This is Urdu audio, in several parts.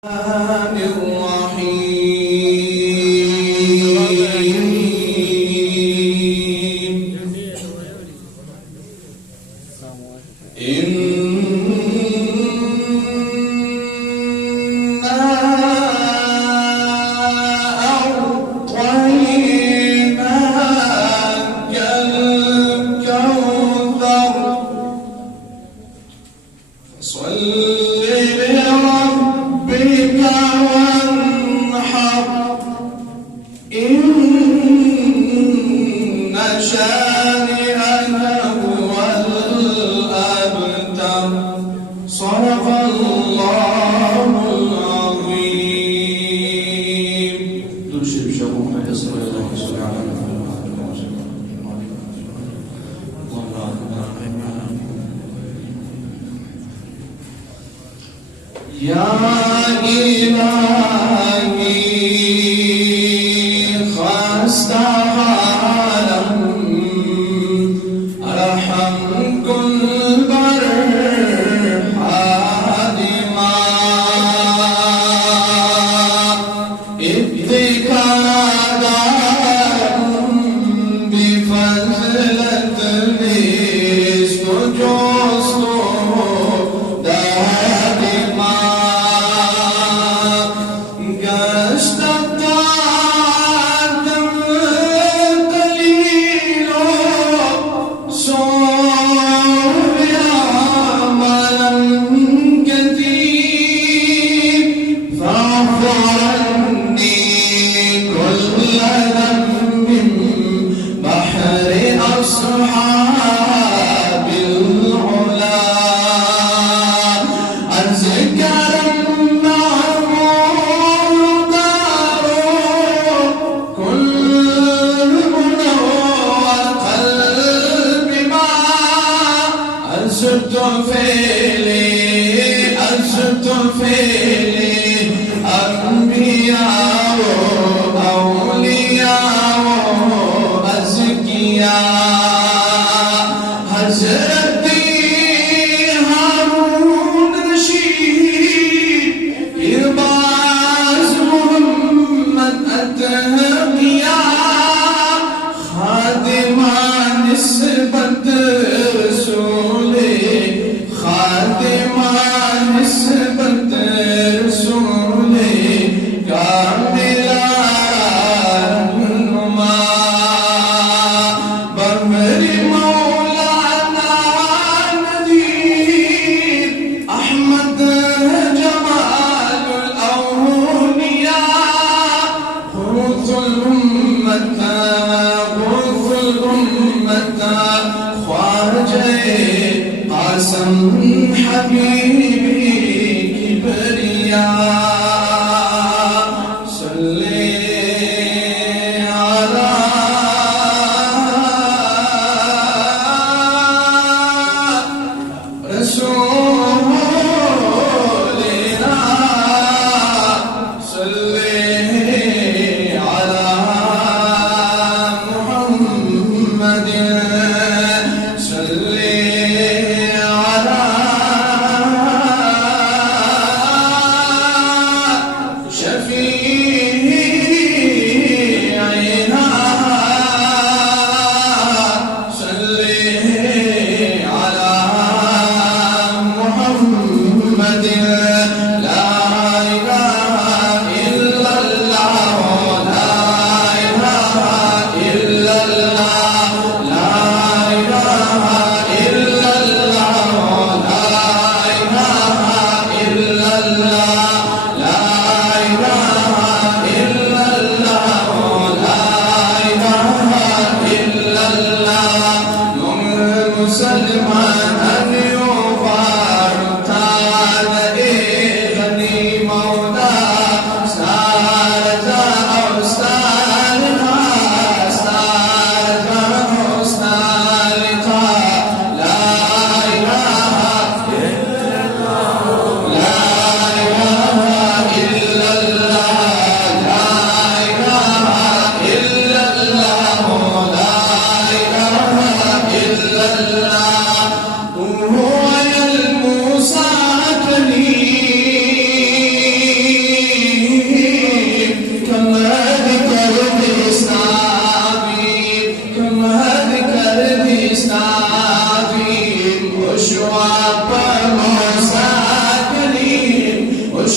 صل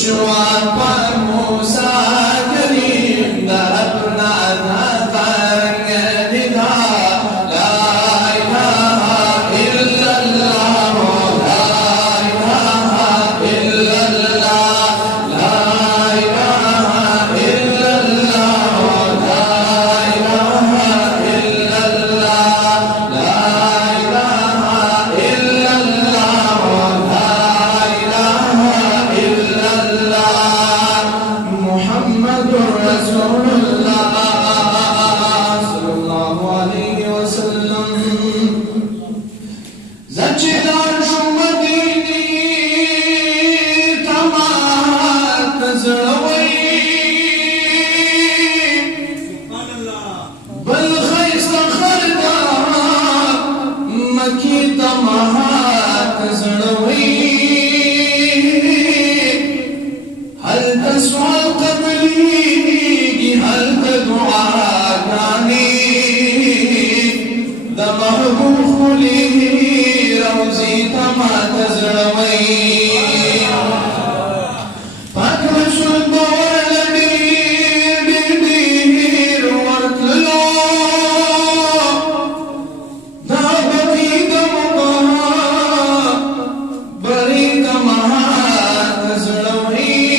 وشوا پر موسیٰ کریم دا اپنا دھاتا رنگ دیدا لا الہ الا اللہ لا الہ الا اللہ لا الہ الا اللہ لا الہ الا اللہ لا الہ الا اللہ لا الہ الا اللہ محمد رسول اللہ صلی اللہ علیہ وسلم زچدار شو مدینی تمات زڑوئی بل خیس خردا مکی تمات زڑوئی هل تسوى القبلي هل تدعى كاني دمه لي روزي تما تزروي فاكرش الدور لدي بدير ورتلو دابتي دمها بريد مها تزروي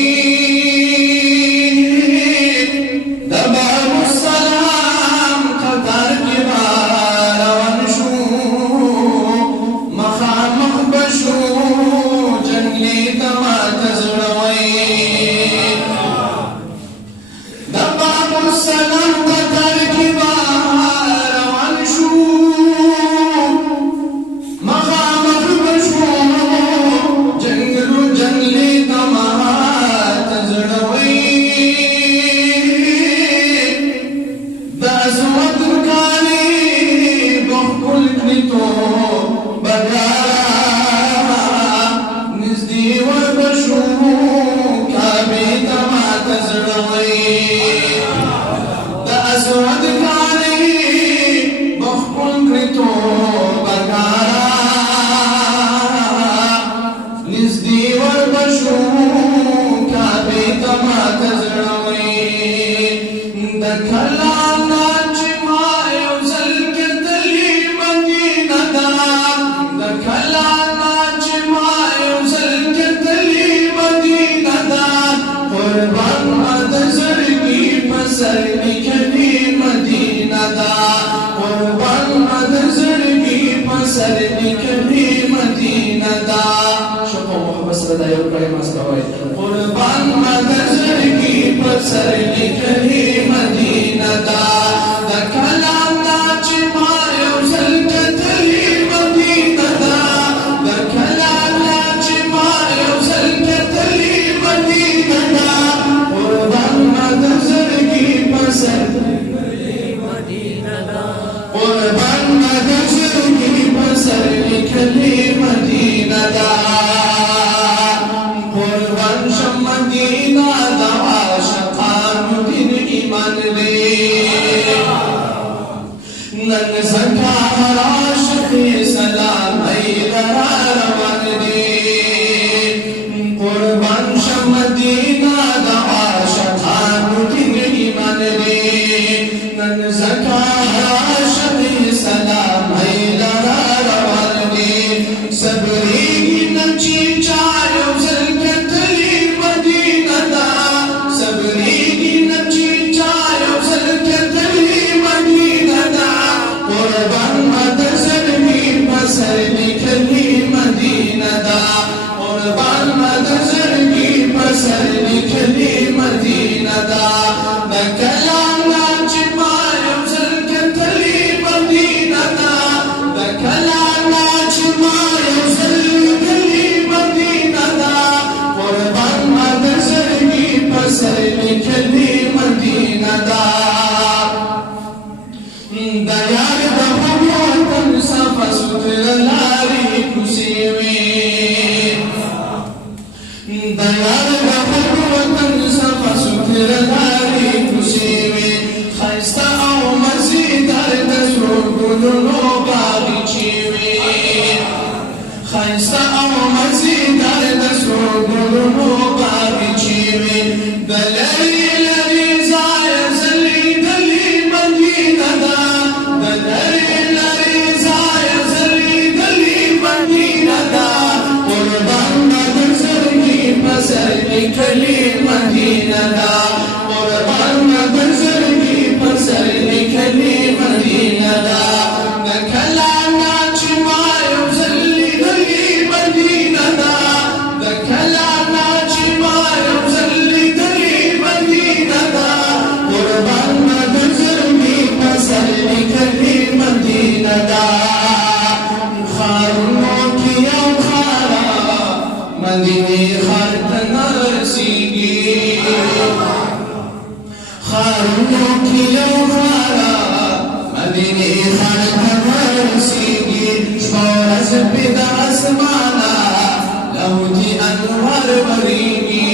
قربان مدزر کی پسر لکھنی مدینہ دا دا کلام دا چما یوزل کتلی مدینہ دا دا کلام دا چما یوزل کتلی مدینہ دا قربان مدزر کی پسر لکھنی مدینہ دا قربان مدزر کی پسر لکھنی مدینہ دا مدینہ دا عاشقان دین ایمان لے نن زکا عاشق سلام ایدرا روان دے قربان شم مدینہ دا عاشقان دین ایمان لے نن زکا عاشق سلام ایدرا روان دے صبری نچی چایو خیستا او مزید در دسو گلو باغی دليل رضا يزلي دلي مدينة دا دليل رضا يزلي دلي مدينة دا قربان مدرسر کی پسر نکلی مدینہ دا قربان مدرسر کی پسر نکلی مدینہ دا دکلانا چمایو زلی دلی مدینہ دا دکلانا چمایو زلی دلی مدینہ دا قربان مدرسر کی پسر نکلی مدینہ دا خارنو کیا خارا مدینی خارت نرسیگی خارنو کیا خارا مدینی خارت نرسیگی شورز پید اسمانا لہوتی انوار بریگی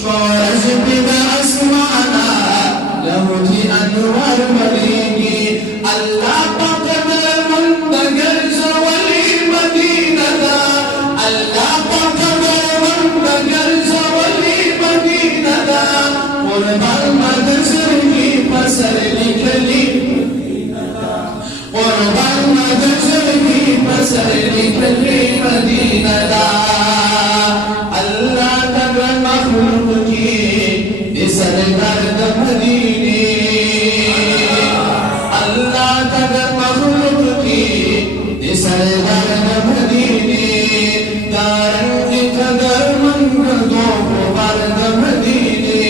شورز پید اسمانا لہوتی انوار بریگی اللہ پاکر مندگر زولی مدینہ دا اللہ پاکر مندگر زولی مدینہ دا قربان مدرسر کی پسر نکلی قربان مدرسر کی پسر نکلی مدینہ دا اللہ تبر مخلوق کی اسر درد مدینے اللہ تبر مخلوق کی اسر درد مدینے دارن کی قدر من دو برد مدینے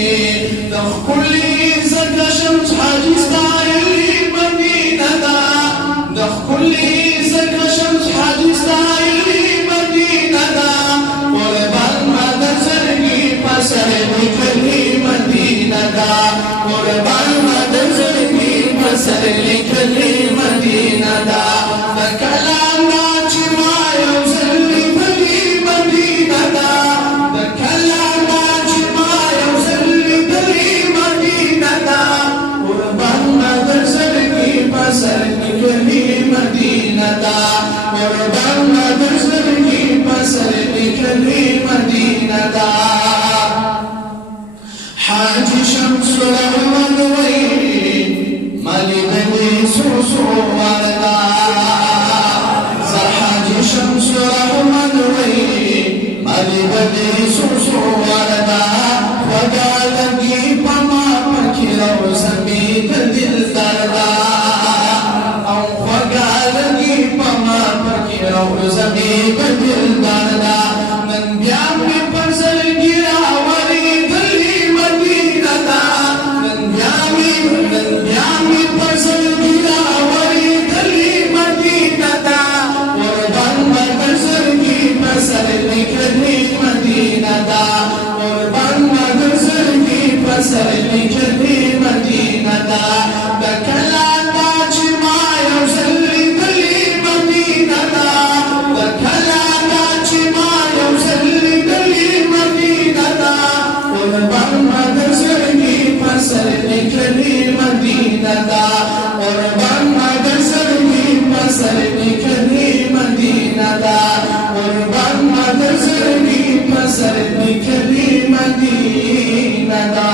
دخلی زد شمس حاجز دائلی مدینہ دا دخلی زد شمس حاجز دائلی مدینہ دا قربان مدرسر کی پسر نکلی مدینہ دا قربان مدرسر کی پسر نکلی مدینہ دا دکلانا چمایو زلی دلی مدینہ دا دکلانا چمایو زلی دلی مدینہ دا قربان مدرسر کی پسر نکلی مدینہ دا قربان مدرسر کی پسر نکلی مدینہ دا حاجی شمس رحمت وی ملی بلی سوسو وردا حاجی شمس رحمت وی ملی بلی سوسو وردا وگا لگی پما پکی رو سمیت دل دردا او وگا لگی پما پکی رو سمیت دل دردا من بیام میں پرسل گرا وری دلی مدینہ دا من بیام میں پرسل گرا وری دلی مدینہ دا قربان مدرسر کی پسر نکلی مدینہ دا قربان مدرسر کی پسر نکلی مدینہ دا دکلانا چمایو زلی دلی مدینہ دا دکلانا چمایو زلی دلی مدینہ دا قربان مدرسر کی پسر نکلی مدینہ دا قربان مدرسر کی پسر نکلی مدینہ دا قربان مدرسر کی پسر نکلی مدینہ دا